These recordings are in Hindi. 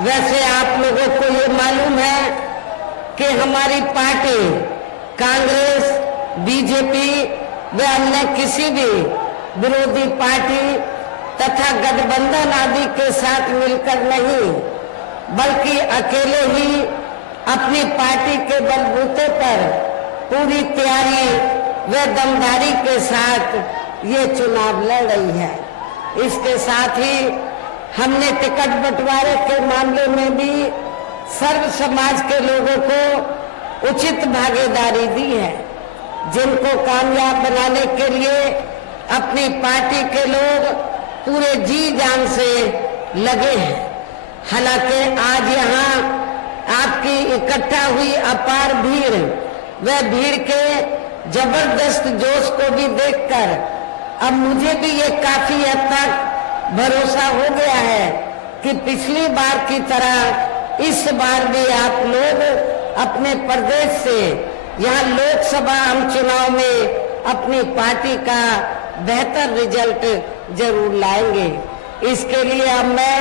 वैसे आप लोगों को ये मालूम है कि हमारी पार्टी कांग्रेस, बीजेपी व अन्य किसी भी विरोधी पार्टी तथा गठबंधन आदि के साथ मिलकर नहीं, बल्कि अकेले ही अपनी पार्टी के बलबूते पर पूरी तैयारी व दमदारी के साथ ये चुनाव लड़ रही है। इसके साथ ही हमने टिकट बंटवारे के मामले में भी सर्व समाज के लोगों को उचित भागीदारी दी है, जिनको कामयाब बनाने के लिए अपनी पार्टी के लोग पूरे जी जान से लगे हैं। हालांकि आज यहाँ आपकी इकट्ठा हुई अपार भीड़ व भीड़ के जबरदस्त जोश को भी देखकर अब मुझे भी ये काफी हद तक भरोसा हो गया है कि पिछली बार की तरह इस बार भी आप लोग अपने प्रदेश से यहाँ लोकसभा आम चुनाव में अपनी पार्टी का बेहतर रिजल्ट जरूर लाएंगे। इसके लिए अब मैं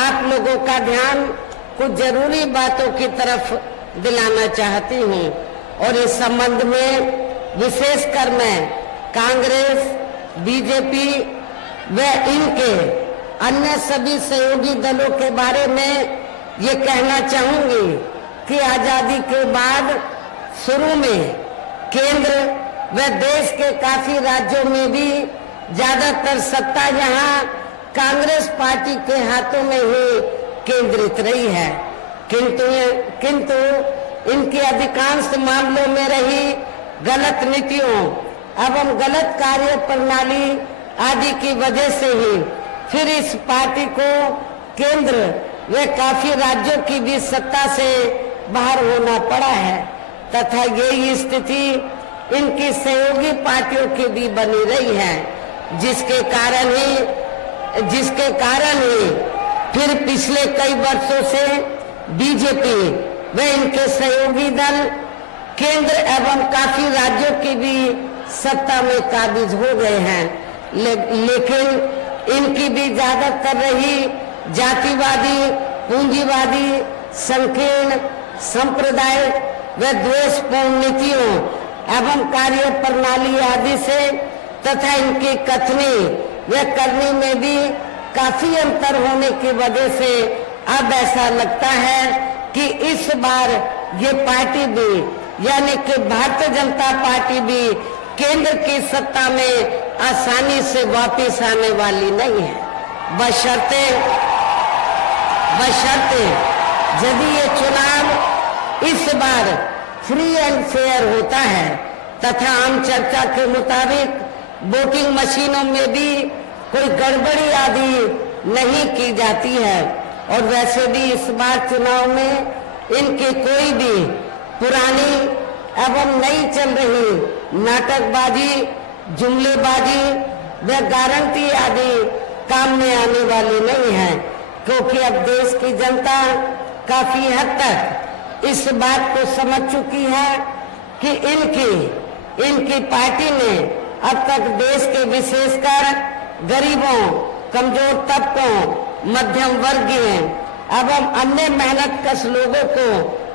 आप लोगों का ध्यान कुछ जरूरी बातों की तरफ दिलाना चाहती हूँ और इस संबंध में विशेषकर मैं कांग्रेस, बीजेपी व इनके अन्य सभी सहयोगी दलों के बारे में ये कहना चाहूंगी कि आजादी के बाद शुरू में केंद्र व देश के काफी राज्यों में भी ज्यादातर सत्ता यहाँ कांग्रेस पार्टी के हाथों में ही केंद्रित रही है, किंतु इनके अधिकांश मामलों में रही गलत नीतियों एवं गलत कार्य प्रणाली आदि की वजह से ही फिर इस पार्टी को केंद्र व काफी राज्यों की भी सत्ता से बाहर होना पड़ा है तथा यही स्थिति इनकी सहयोगी पार्टियों की भी बनी रही है, जिसके कारण ही फिर पिछले कई वर्षों से बीजेपी व इनके सहयोगी दल केंद्र एवं काफी राज्यों की भी सत्ता में काबिज हो गए हैं, लेकिन इनकी भी ज्यादातर रही जातिवादी, पूंजीवादी, संकीर्ण, सांप्रदायिक व द्वेषपूर्ण नीतियों एवं कार्य प्रणाली आदि से तथा इनकी कथनी व करनी में भी काफी अंतर होने की वजह से अब ऐसा लगता है कि इस बार ये पार्टी भी यानी कि भारतीय जनता पार्टी भी केंद्र की सत्ता में आसानी से वापस आने वाली नहीं है, बशर्ते यदि ये चुनाव इस बार फ्री एंड फेयर होता है तथा आम चर्चा के मुताबिक वोटिंग मशीनों में भी कोई गड़बड़ी आदि नहीं की जाती है। और वैसे भी इस बार चुनाव में इनकी कोई भी पुरानी एवं नई चल रही नाटकबाजी, जुमलेबाजी व गारंटी आदि काम में आने वाली नहीं है, क्योंकि अब देश की जनता काफी हद तक इस बात को समझ चुकी है कि इनकी पार्टी ने अब तक देश के विशेषकर गरीबों, कमजोर तबकों, मध्यम वर्गीय एवं अन्य मेहनतकश लोगों को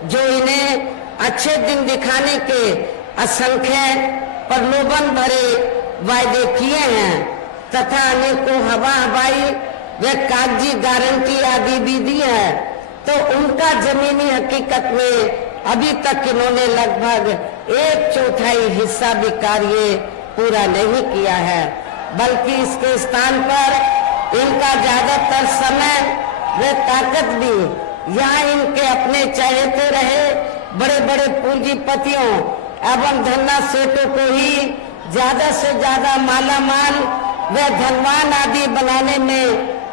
जो इन्हें अच्छे दिन दिखाने के असंख्य प्रलोभन भरे वायदे किए हैं तथा अनेकों हवाई व कागजी गारंटी आदि भी दी है, तो उनका जमीनी हकीकत में अभी तक इन्होंने लगभग 1/4 हिस्सा भी कार्य पूरा नहीं किया है, बल्कि इसके स्थान पर इनका ज्यादातर समय व ताकत भी यहाँ इनके अपने चाहते रहे बड़े बड़े पूंजीपतियों एवं धन्ना सेठों को ही ज्यादा से ज्यादा मालामाल व धनवान आदि बनाने में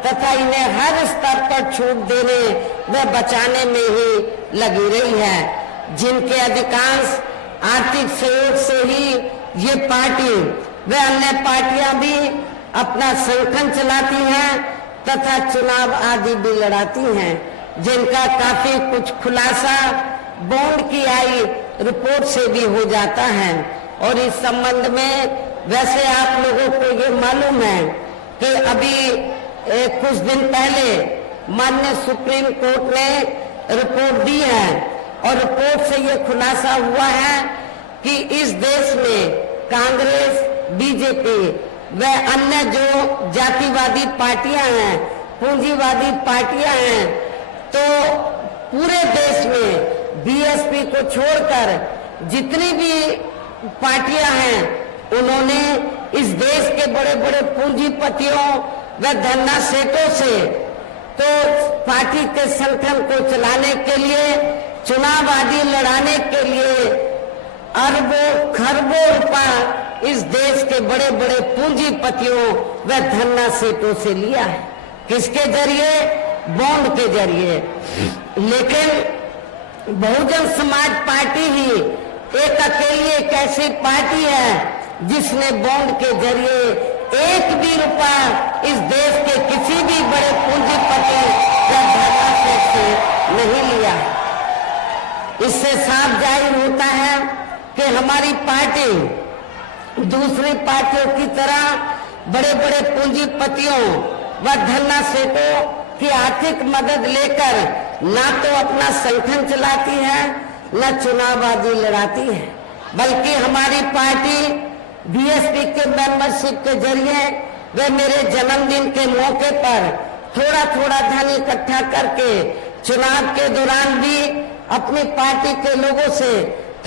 तथा इन्हें हर स्तर पर छूट देने व बचाने में ही लगी रही है, जिनके अधिकांश आर्थिक सहयोग से ही ये पार्टी व अन्य पार्टियां भी अपना संगठन चलाती हैं तथा चुनाव आदि भी लड़ाती हैं, जिनका काफी कुछ खुलासा बॉन्ड की आई रिपोर्ट से भी हो जाता है। और इस संबंध में वैसे आप लोगों को ये मालूम है कि अभी कुछ दिन पहले माननीय सुप्रीम कोर्ट ने रिपोर्ट दी है और रिपोर्ट से ये खुलासा हुआ है कि इस देश में कांग्रेस, बीजेपी व अन्य जो जातिवादी पार्टियां हैं, पूंजीवादी पार्टियां हैं, तो पूरे देश में बीएसपी को छोड़कर जितनी भी पार्टियां हैं उन्होंने इस देश के बड़े बड़े पूंजीपतियों व धन्ना सेठों से तो पार्टी के संगठन को चलाने के लिए, चुनाव आदि लड़ाने के लिए अरबों खरबों रुपया इस देश के बड़े बड़े पूंजीपतियों व धन्ना सेठों से लिया है। किसके जरिए? बॉन्ड के जरिए। लेकिन बहुजन समाज पार्टी ही एक अकेली एक ऐसी पार्टी है जिसने बॉन्ड के जरिए एक भी रुपया इस देश के किसी भी बड़े पूंजीपति या धन्ना सेठ से नहीं लिया। इससे साफ जाहिर होता है कि हमारी पार्टी दूसरी पार्टियों की तरह बड़े बड़े पूंजीपतियों व धन्ना सेठों की आर्थिक मदद लेकर ना तो अपना संगठन चलाती है, न चुनाव आदि लड़ाती है, बल्कि हमारी पार्टी बीएसपी के मेंबरशिप के जरिए वे मेरे जन्मदिन के मौके पर थोड़ा थोड़ा धन इकट्ठा करके चुनाव के दौरान भी अपनी पार्टी के लोगों से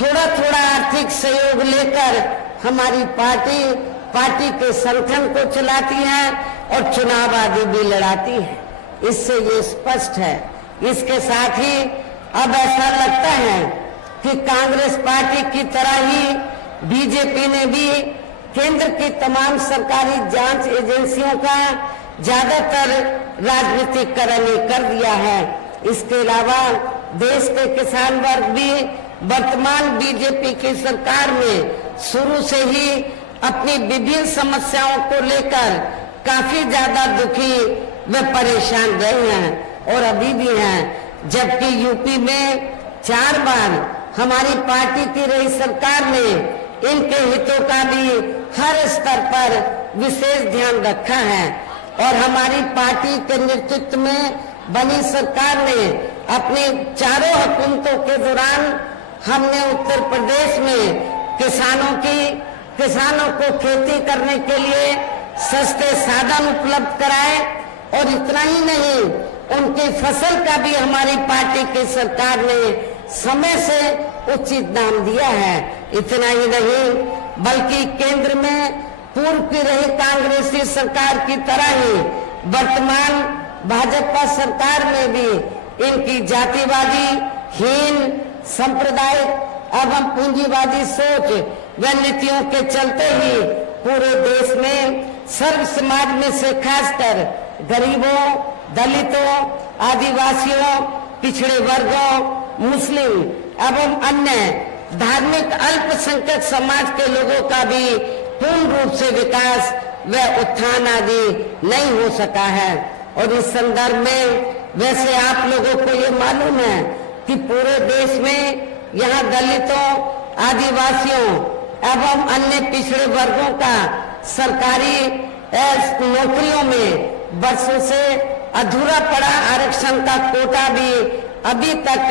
थोड़ा थोड़ा आर्थिक सहयोग लेकर हमारी पार्टी के संगठन को चलाती है और चुनाव आदि भी लड़ाती है। इससे ये स्पष्ट है। इसके साथ ही अब ऐसा लगता है कि कांग्रेस पार्टी की तरह ही बीजेपी ने भी केंद्र की तमाम सरकारी जांच एजेंसियों का ज्यादातर राजनीतिकरण कर दिया है। इसके अलावा देश के किसान वर्ग भी वर्तमान बीजेपी की सरकार में शुरू से ही अपनी विभिन्न समस्याओं को लेकर काफी ज्यादा दुखी व परेशान रहे हैं और अभी भी हैं। जबकि यूपी में 4 बार हमारी पार्टी की रही सरकार ने इनके हितों का भी हर स्तर पर विशेष ध्यान रखा है और हमारी पार्टी के नेतृत्व में बनी सरकार ने अपनी चारों हुकूमतों के दौरान हमने उत्तर प्रदेश में किसानों को खेती करने के लिए सस्ते साधन उपलब्ध कराए और इतना ही नहीं, उनकी फसल का भी हमारी पार्टी की सरकार ने समय से उचित दाम दिया है। इतना ही नहीं, बल्कि केंद्र में पूर्व की रही कांग्रेसी सरकार की तरह ही वर्तमान भाजपा सरकार में भी इनकी जातिवादी, हीन, सांप्रदायिक एवं पूंजीवादी सोच व नीतियों के चलते ही पूरे देश में सर्व समाज में से खासकर गरीबों, दलितों, आदिवासियों, पिछड़े वर्गों, मुस्लिम एवं अन्य धार्मिक अल्पसंख्यक समाज के लोगों का भी पूर्ण रूप से विकास व उत्थान आदि नहीं हो सका है। और इस संदर्भ में वैसे आप लोगों को ये मालूम है कि पूरे देश में यहाँ दलितों, आदिवासियों एवं अन्य पिछड़े वर्गों का सरकारी नौकरियों में वर्षों से अधूरा पड़ा आरक्षण का कोटा भी अभी तक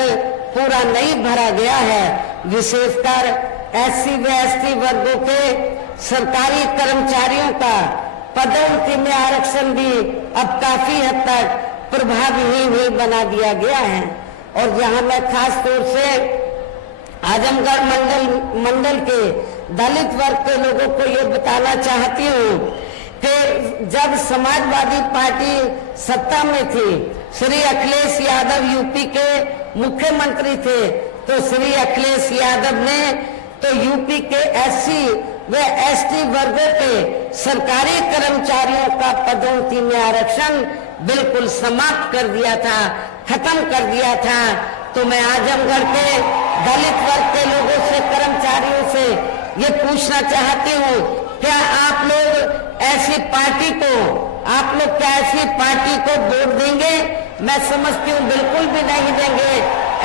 पूरा नहीं भरा गया है। विशेषकर एससी व एसटी वर्गों के सरकारी कर्मचारियों का पदोन्नति में आरक्षण भी अब काफी हद तक प्रभावहीन ही बना दिया गया है। और यहाँ मैं खास तौर से आजमगढ़ मंडल के दलित वर्ग के लोगों को ये बताना चाहती हूँ कि जब समाजवादी पार्टी सत्ता में थी, श्री अखिलेश यादव यूपी के मुख्यमंत्री थे, तो श्री अखिलेश यादव ने तो यूपी के एससी व एसटी वर्गों के सरकारी कर्मचारियों का पदोन्नति में आरक्षण बिल्कुल समाप्त कर दिया था, खत्म कर दिया था। तो मैं आजमगढ़ के दलित वर्ग के लोगों से, कर्मचारियों से ये पूछना चाहती हूँ, क्या आप लोग ऐसी पार्टी को वोट देंगे? मैं समझती हूँ बिल्कुल भी नहीं देंगे।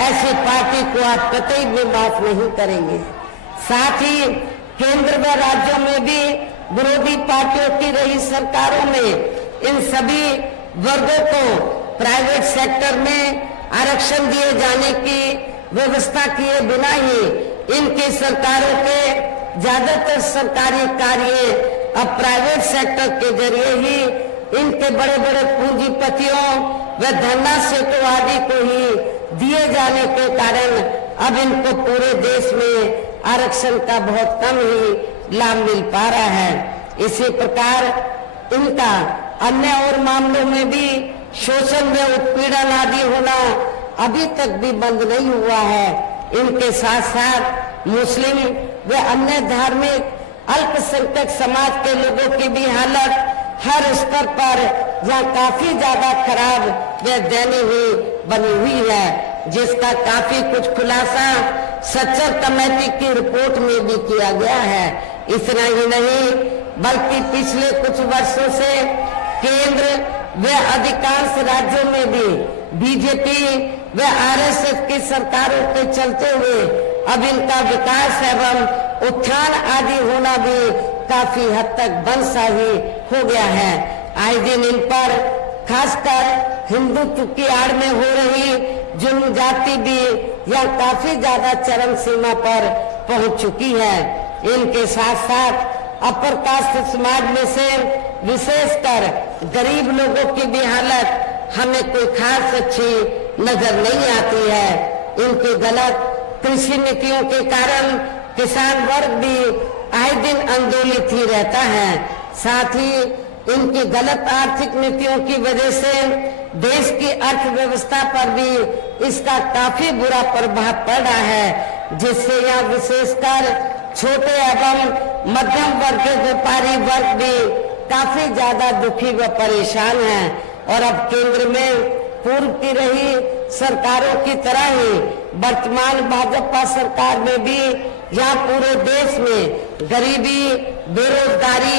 ऐसी पार्टी को आप कतई भी माफ नहीं करेंगे। साथ ही केंद्र व राज्यों में भी विरोधी पार्टियों की रही सरकारों में इन सभी वर्गों को प्राइवेट सेक्टर में आरक्षण दिए जाने की व्यवस्था किए बिना ही इनकी सरकारों के ज्यादातर सरकारी कार्य अब प्राइवेट सेक्टर के जरिए ही इनके बड़े बड़े पूंजीपतियों व धन्ना सेठों आदि को ही दिए जाने के कारण अब इनको पूरे देश में आरक्षण का बहुत कम ही लाभ मिल पा रहा है। इसी प्रकार इनका अन्य और मामलों में भी शोषण व उत्पीड़न आदि होना अभी तक भी बंद नहीं हुआ है। इनके साथ साथ मुस्लिम व अन्य धार्मिक अल्पसंख्यक समाज के लोगों की भी हालत हर स्तर पर यहाँ काफी ज्यादा खराब व दयनीय बनी हुई है, जिसका काफी कुछ खुलासा सच्चर कमेटी की रिपोर्ट में भी किया गया है। इतना ही नहीं बल्कि पिछले कुछ वर्षों से केंद्र व अधिकांश राज्यों में भी बीजेपी व आरएसएस की सरकारों के चलते हुए अब इनका विकास एवं उत्थान आदि होना भी काफी हद तक बंद सा ही हो गया है। आए दिन इन पर खासकर हिंदुत्व की आड़ में हो रही जुल्म जाति भी यह काफी ज्यादा चरम सीमा पर पहुंच चुकी है। इनके साथ साथ अपर कास्ट समाज में से विशेषकर गरीब लोगों की भी हालत हमें कोई खास अच्छी नजर नहीं आती है। इनकी गलत कृषि नीतियों के कारण किसान वर्ग भी आए दिन आंदोलित ही रहता है। साथ ही इनकी गलत आर्थिक नीतियों की वजह से देश की अर्थव्यवस्था पर भी इसका काफी बुरा प्रभाव पड़ रहा है, जिससे यहाँ विशेषकर छोटे एवं मध्यम वर्ग के व्यापारी वर्ग भी काफी ज्यादा दुखी व परेशान हैं। और अब केंद्र में पूर्व की रही सरकारों की तरह ही वर्तमान भाजपा सरकार में भी यहाँ पूरे देश में गरीबी, बेरोजगारी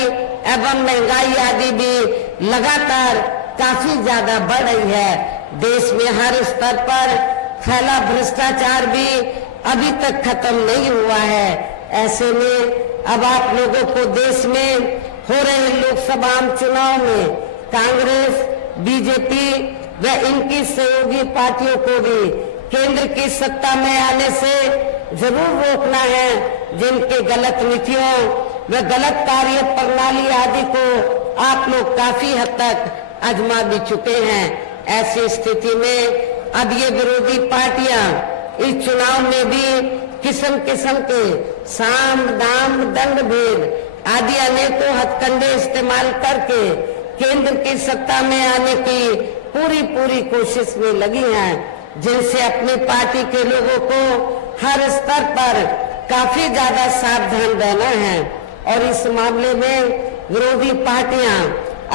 एवं महंगाई आदि भी लगातार काफी ज्यादा बढ़ रही है। देश में हर स्तर पर फैला भ्रष्टाचार भी अभी तक खत्म नहीं हुआ है। ऐसे में अब आप लोगों को देश में हो रहे लोकसभा चुनाव में कांग्रेस, बीजेपी व इनकी सहयोगी पार्टियों को भी केंद्र की सत्ता में आने से जरूर रोकना है, जिनके गलत नीतियों व गलत कार्य प्रणाली आदि को आप लोग काफी हद तक आजमा भी चुके हैं। ऐसी स्थिति में अब ये विरोधी पार्टियां इस चुनाव में भी किस्म किस्म के साम, दाम, दंड भेद आदि अनेकों हथकंडे इस्तेमाल करके केंद्र की सत्ता में आने की पूरी कोशिश में लगी हैं, जिनसे अपनी पार्टी के लोगों को हर स्तर पर काफी ज्यादा सावधान रहना है। और इस मामले में विरोधी पार्टियां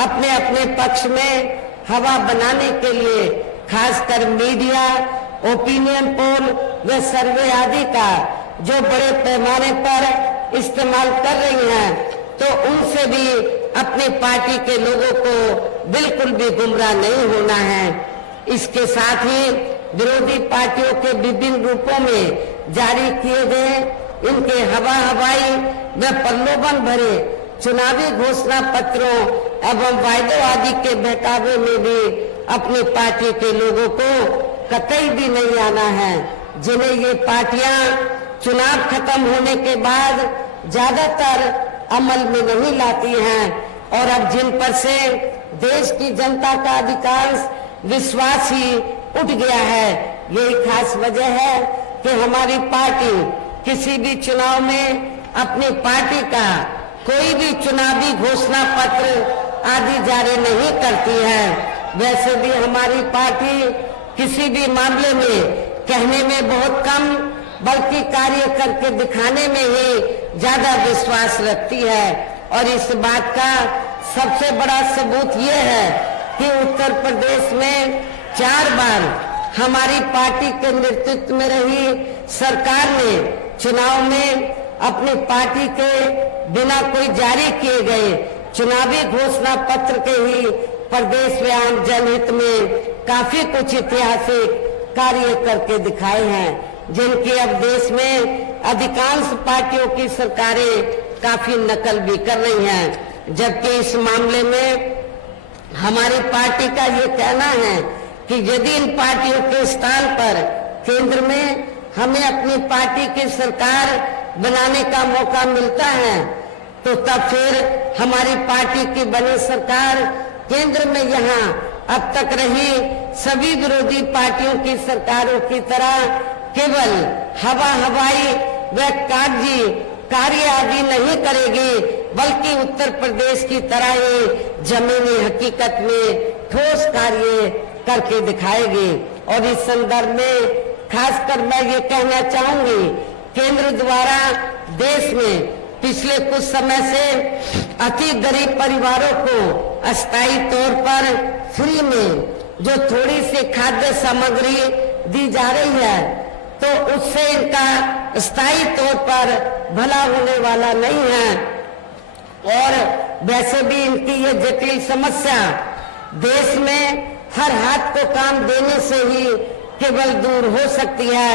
अपने अपने पक्ष में हवा बनाने के लिए खासकर मीडिया, ओपिनियन पोल व सर्वे आदि का जो बड़े पैमाने पर इस्तेमाल कर रही हैं, तो उनसे भी अपनी पार्टी के लोगों को बिल्कुल भी गुमराह नहीं होना है। इसके साथ ही विरोधी पार्टियों के विभिन्न रूपों में जारी किए गए इनके हवाई व प्रलोभन भरे चुनावी घोषणा पत्रों एवं वायदों आदि के बहकावे में भी अपनी पार्टी के लोगों को कतई भी नहीं आना है, जिन्हें ये पार्टियां चुनाव खत्म होने के बाद ज्यादातर अमल में नहीं लाती हैं। और अब जिन पर से देश की जनता का अधिकांश विश्वास ही उठ गया है, यही खास वजह है कि हमारी पार्टी किसी भी चुनाव में अपनी पार्टी का कोई भी चुनावी घोषणा पत्र आदि जारी नहीं करती है। वैसे भी हमारी पार्टी किसी भी मामले में कहने में बहुत कम बल्कि कार्य करके दिखाने में ही ज्यादा विश्वास रखती है। और इस बात का सबसे बड़ा सबूत ये है कि उत्तर प्रदेश में 4 बार हमारी पार्टी के नेतृत्व में रही सरकार ने चुनाव में अपनी पार्टी के बिना कोई जारी किए गए चुनावी घोषणा पत्र के ही प्रदेश में आम जनहित में काफी कुछ ऐतिहासिक कार्य करके दिखाए हैं, जिनकी अब देश में अधिकांश पार्टियों की सरकारें काफी नकल भी कर रही हैं। जबकि इस मामले में हमारी पार्टी का ये कहना है कि यदि इन पार्टियों के स्थान पर केंद्र में हमें अपनी पार्टी की सरकार बनाने का मौका मिलता है तो तब फिर हमारी पार्टी की बनी सरकार केंद्र में यहाँ अब तक रही सभी विरोधी पार्टियों की सरकारों की तरह केवल हवाई व कागजी कार्य आदि नहीं करेगी, बल्कि उत्तर प्रदेश की तरह ही जमीनी हकीकत में ठोस कार्य करके दिखाएगी। और इस संदर्भ में खासकर मैं ये कहना चाहूंगी, केंद्र द्वारा देश में पिछले कुछ समय से अति गरीब परिवारों को अस्थायी तौर पर फ्री में जो थोड़ी सी खाद्य सामग्री दी जा रही है तो उससे इनका स्थायी तौर पर भला होने वाला नहीं है। और वैसे भी इनकी ये जटिल समस्या देश में हर हाथ को काम देने से ही केवल दूर हो सकती है,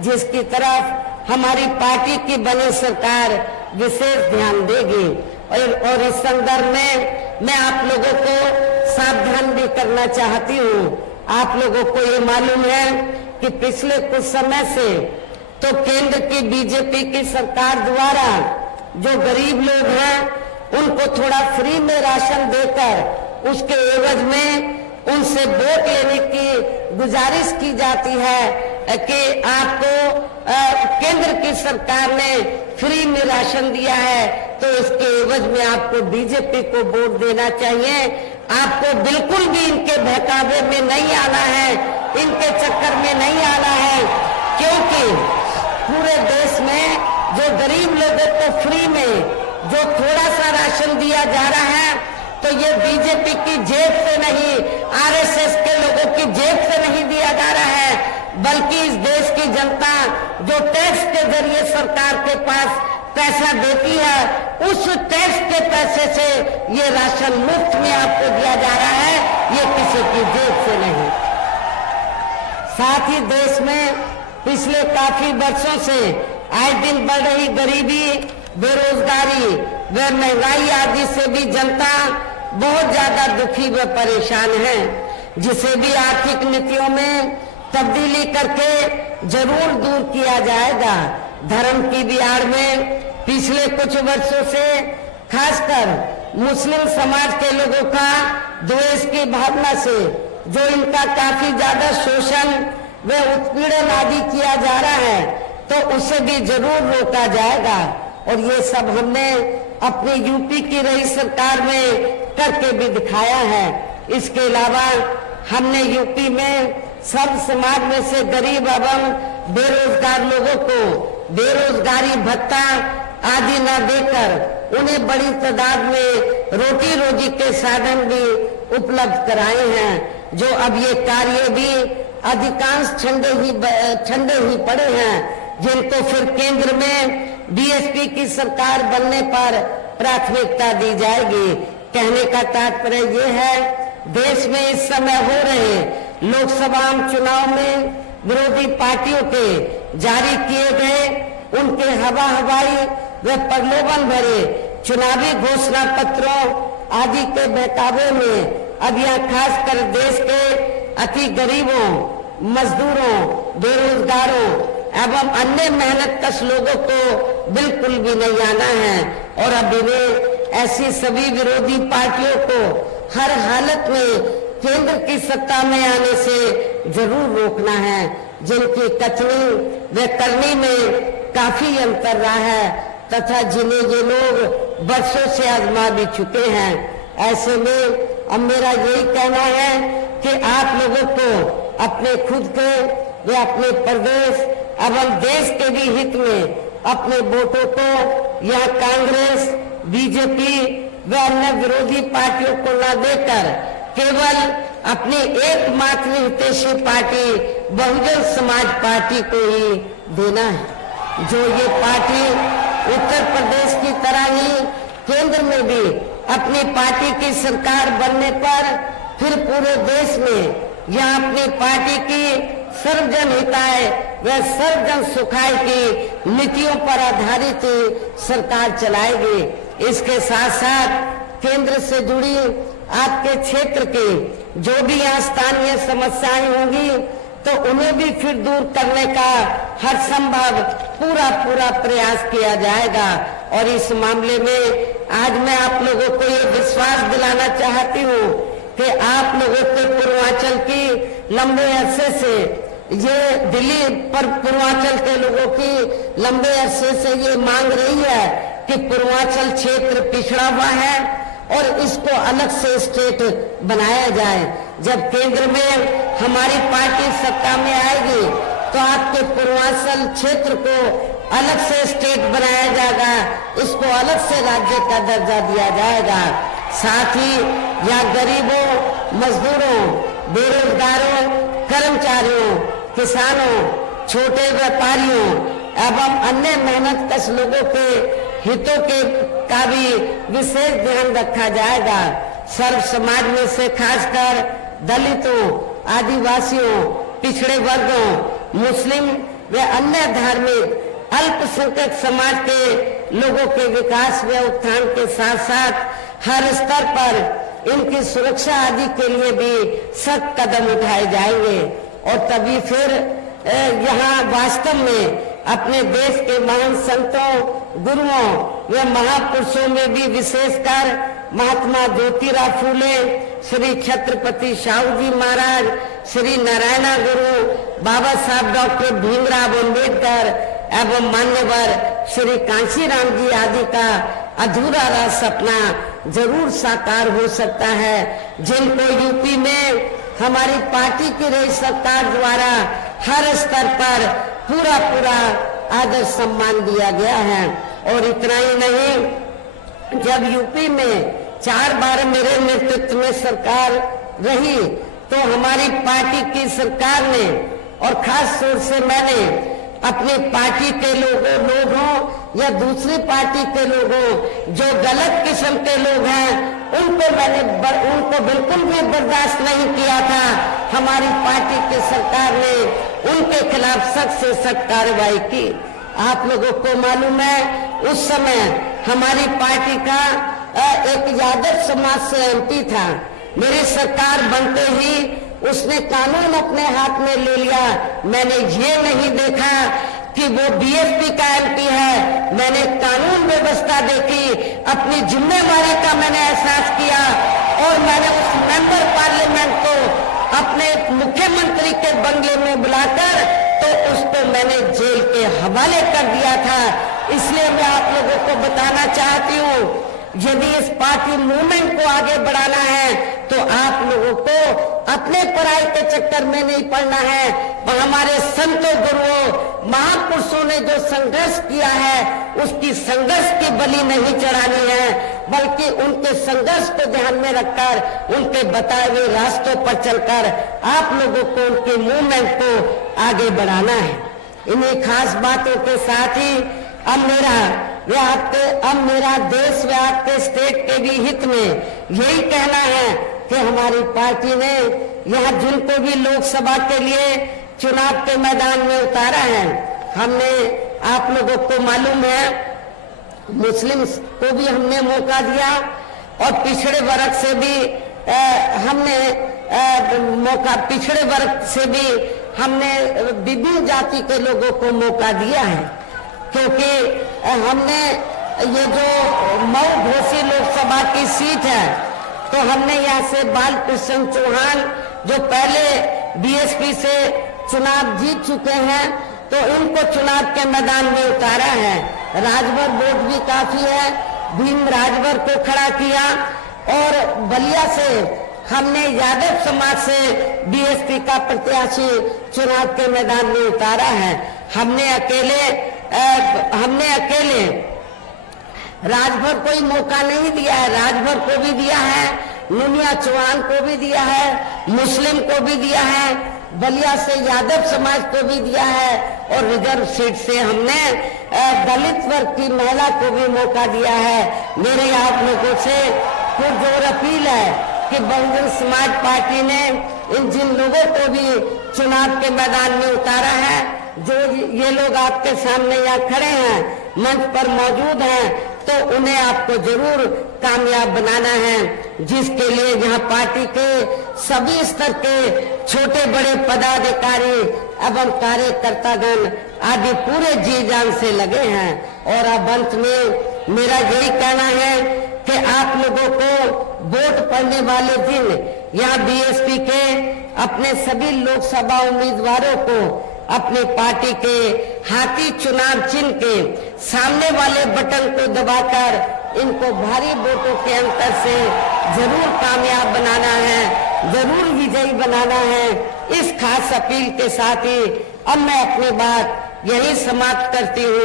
जिसकी तरफ हमारी पार्टी की बनी सरकार विशेष ध्यान देगी। और इस संदर्भ में मैं आप लोगों को सावधान भी करना चाहती हूँ। आप लोगों को ये मालूम है कि पिछले कुछ समय से तो केंद्र की बीजेपी की सरकार द्वारा जो गरीब लोग हैं उनको थोड़ा फ्री में राशन देकर उसके एवज में उनसे वोट लेने की गुजारिश की जाती है कि आपको केंद्र की सरकार ने फ्री में राशन दिया है तो इसके एवज में आपको बीजेपी को वोट देना चाहिए। आपको बिल्कुल भी इनके बहकावे में नहीं आना है, इनके चक्कर में नहीं आना है, क्योंकि पूरे देश में जो गरीब लोगों को फ्री में जो थोड़ा सा राशन दिया जा रहा है तो ये बीजेपी की जेब से नहीं, आरएसएस के लोगों की जेब से नहीं दिया जा रहा है, बल्कि इस देश की जनता जो टैक्स के जरिए सरकार के पास पैसा देती है उस टैक्स के पैसे से ये राशन मुफ्त में आपको दिया जा रहा है, ये किसी की जेब से नहीं। साथ ही देश में पिछले काफी वर्षों से आए दिन बढ़ रही गरीबी, बेरोजगारी व महंगाई आदि से भी जनता बहुत ज्यादा दुखी व परेशान है, जिसे भी आर्थिक नीतियों में तब्दीली करके जरूर दूर किया जाएगा। धर्म की भी आड़ में पिछले कुछ वर्षों से खासकर मुस्लिम समाज के लोगों का द्वेष की भावना से जो इनका काफी ज्यादा शोषण व उत्पीड़न आदि किया जा रहा है तो उसे भी जरूर रोका जाएगा। और ये सब हमने अपनी यूपी की रही सरकार में करके भी दिखाया है। इसके अलावा हमने यूपी में सब समाज में से गरीब एवं बेरोजगार लोगों को बेरोजगारी भत्ता आदि न देकर उन्हें बड़ी तादाद में रोटी रोजी के साधन भी उपलब्ध कराए हैं, जो अब ये कार्य भी अधिकांश ठंडे ही पड़े हैं, जिनको फिर केंद्र में बीएसपी की सरकार बनने पर प्राथमिकता दी जाएगी। कहने का तात्पर्य ये है, देश में इस समय हो रहे लोकसभा चुनाव में विरोधी पार्टियों के जारी किए गए उनके हवाई व प्रलोभन भरे चुनावी घोषणा पत्रों आदि के बहकावे में अब यह खासकर देश के अति गरीबों, मजदूरों, बेरोजगारों एवं अन्य मेहनतकश लोगों को बिल्कुल भी नहीं आना है। और अब इन्हें ऐसी सभी विरोधी पार्टियों को हर हालत में केंद्र की सत्ता में आने से जरूर रोकना है, जिनकी कथनी व करनी में काफी अंतर रहा है तथा जिन्हें ये लोग वर्षों से आजमा भी चुके हैं। ऐसे में अब मेरा यही कहना है कि आप लोगों को अपने खुद के व अपने प्रदेश एवं देश के भी हित में अपने वोटों को यह कांग्रेस, बीजेपी व अन्य विरोधी पार्टियों को न देकर केवल अपनी एकमात्र हितैषी पार्टी बहुजन समाज पार्टी को ही देना है, जो ये पार्टी उत्तर प्रदेश की तरह ही केंद्र में भी अपनी पार्टी की सरकार बनने पर फिर पूरे देश में यह अपनी पार्टी की सर्वजन हिताय व सर्वजन सुखाय की नीतियों पर आधारित सरकार चलाएगी। इसके साथ साथ केंद्र से जुड़ी आपके क्षेत्र के जो भी यहाँ स्थानीय समस्याएं होंगी तो उन्हें भी फिर दूर करने का हर संभव पूरा प्रयास किया जाएगा। और इस मामले में आज मैं आप लोगों को ये विश्वास दिलाना चाहती हूँ कि आप लोगों के पूर्वांचल की लंबे अरसे से ये दिल्ली पर पूर्वांचल के लोगों की लंबे अरसे से ये मांग रही है कि पूर्वांचल क्षेत्र पिछड़ा हुआ है और इसको अलग से स्टेट बनाया जाए। जब केंद्र में हमारी पार्टी सत्ता में आएगी तो आपके पूर्वांचल क्षेत्र को अलग से स्टेट बनाया जाएगा, इसको अलग से राज्य का दर्जा दिया जाएगा। साथ ही यहाँ गरीबों, मजदूरों, बेरोजगारों, कर्मचारियों, किसानों, छोटे व्यापारियों एवं अन्य मेहनतकश लोगों के हितों के का भी विशेष ध्यान रखा जाएगा। सर्व समाज में से खासकर दलितों, आदिवासियों, पिछड़े वर्गों, मुस्लिम व अन्य धार्मिक अल्पसंख्यक समाज के लोगों के विकास व उत्थान के साथ साथ हर स्तर पर इनकी सुरक्षा आदि के लिए भी सख्त कदम उठाए जाएंगे। और तभी फिर यहाँ वास्तव में अपने देश के महान संतों, गुरुओं व महापुरुषों में भी विशेषकर महात्मा ज्योतिराव फूले, श्री छत्रपति शाहू जी महाराज, श्री नारायणा गुरु, बाबा साहब डॉक्टर भीमराव अम्बेडकर एवं मान्यवर श्री कांशीराम जी आदि का अधूरा रहा सपना जरूर साकार हो सकता है, जिनको यूपी में हमारी पार्टी की रही सरकार द्वारा हर स्तर पर पूरा आदर सम्मान दिया गया है। और इतना ही नहीं, जब यूपी में 4 बार मेरे नेतृत्व में सरकार रही तो हमारी पार्टी की सरकार ने और खास तौर से मैंने अपनी पार्टी के लोगों या दूसरी पार्टी के लोगों जो गलत किस्म के लोग हैं उनको बिल्कुल भी बर्दाश्त नहीं किया था। हमारी पार्टी की सरकार ने उनके खिलाफ सख्त से सख्त कार्रवाई की। आप लोगों को मालूम है उस समय हमारी पार्टी का एक यादव समाज से एमपी था। मेरी सरकार बनते ही उसने कानून अपने हाथ में ले लिया। मैंने ये नहीं देखा कि वो बीएसपी का एमपी है, मैंने कानून व्यवस्था देखी, अपनी जिम्मेवारी का मैंने एहसास किया और मैंने उस मेंबर पार्लियामेंट को अपने मुख्यमंत्री के बंगले में बुलाकर तो उसको मैंने जेल के हवाले कर दिया था। इसलिए मैं आप लोगों को बताना चाहती हूँ, यदि इस पार्टी मूवमेंट को आगे बढ़ाना है तो आप लोगों को अपने पढ़ाई के चक्कर में नहीं पड़ना है। और हमारे संतों, गुरुओं, महापुरुषों ने जो संघर्ष किया है उसकी संघर्ष की बलि नहीं चढ़ानी है, बल्कि उनके संघर्ष को ध्यान में रखकर उनके बताए हुए रास्तों पर चलकर आप लोगों को उनके मूवमेंट को आगे बढ़ाना है। इन्हीं खास बातों के साथ ही अब मेरा देश व आपके स्टेट के भी हित में यही कहना है कि हमारी पार्टी ने यहाँ जिनको भी लोकसभा के लिए चुनाव के मैदान में उतारा है, हमने आप लोगों को मालूम है मुस्लिम को भी हमने मौका दिया और पिछड़े वर्ग से भी हमने पिछड़े वर्ग से भी हमने विभिन्न जाति के लोगों को मौका दिया है। क्योंकि हमने ये जो मऊ घोसी लोकसभा की सीट है तो हमने यहाँ से बालकृष्ण चौहान जो पहले बीएसपी से चुनाव जीत चुके हैं तो इनको चुनाव के मैदान में उतारा है। राजभर वोट भी काफी है, भीम राजभर को खड़ा किया और बलिया से हमने यादव समाज से बीएसपी का प्रत्याशी चुनाव के मैदान में उतारा है। हमने अकेले राजभर को ही मौका नहीं दिया है, राजभर को भी दिया है, मुनिया चौहान को भी दिया है, मुस्लिम को भी दिया है, बलिया से यादव समाज को भी दिया है और रिजर्व सीट से हमने दलित वर्ग की महिला को भी मौका दिया है। मेरे आप लोगों से पुरजोर अपील है कि बहुजन समाज पार्टी ने इन जिन लोगों को भी चुनाव के मैदान में उतारा है, जो ये लोग आपके सामने यहाँ खड़े हैं, मंच पर मौजूद हैं, तो उन्हें आपको जरूर कामयाब बनाना है, जिसके लिए यहाँ पार्टी के सभी स्तर के छोटे बड़े पदाधिकारी एवं कार्यकर्तागण आदि पूरे जी जान से लगे हैं। और अब अंत में मेरा यही कहना है कि आप लोगों को वोट पड़ने वाले दिन यहाँ बीएसपी के अपने सभी लोकसभा उम्मीदवारों को अपने पार्टी के हाथी चुनाव चिन्ह के सामने वाले बटन को दबाकर इनको भारी वोटों के अंतर से जरूर कामयाब बनाना है, जरूर विजयी बनाना है। इस खास अपील के साथ ही अब मैं अपनी बात यही समाप्त करती हूँ।